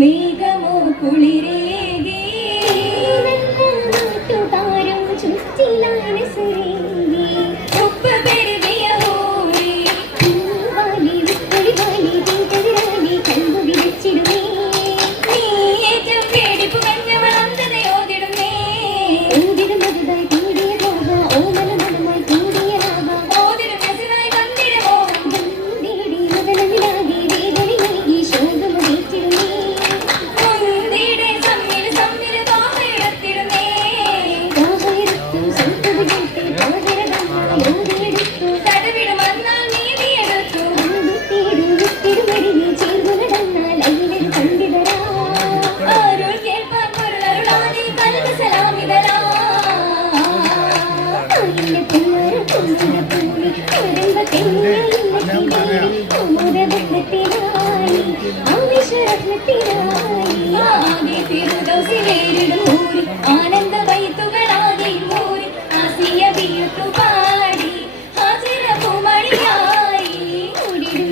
മേഘമോ കുളിരേകി നാട്ടുകാരും ചുറ്റിലാണ് സുരേകി ഉപ്പ് പെരുകിയ ഹോറി Valley വിട്ടൊളി Valley തീകതിരാലി കണ്ടു വിളിച്ചിടുമേ നീ ഏറ്റവും പേടിപ്പ് കഞ്ഞവൾ അന്ധതയോതിടുമേ ഓതിടും മതുതായി കൂടിയ ഗോവ ഓമന മനമായി കൂടിയ ലാഭ ഓതിടും രസനായി കണ്ടിടുമോ ദേടി മതനമിലാകെ വേദന നൽകി ശോകമേറ്റിടുമേ മുന്തിടെ സമ്മിൽ സമ്മിൽ കാവയിടത്തിടുമേ കാവയിടത്തും സൗത്തത് കേട്ട് കാവരടങ്ങാലോടിയെടുത്തു തടവിടും വന്നാൽ നീതിയെടുത്തു വിട്ടിടുമരിഞ്ഞ് ചേർന്നു നടന്നാൽ അയിലൊരു പണ്ഡിതരാ ആരുൾ കേൾപ്പാൻ പൊരുളരുളാതെ കൽവ് സലാമിതരാ ആനന്ദ വൈത്തുകളാകെ മൂരി ആസിയ ബിയുട്ടു പാടി ഹാസിറപ്പുമണിയായി ഓടിടും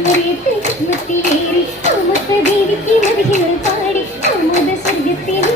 മത്തിലേറി അമത്ത ദേവിക്ക് മതികൾ പാടി അമത സ്വർഗത്തിൽ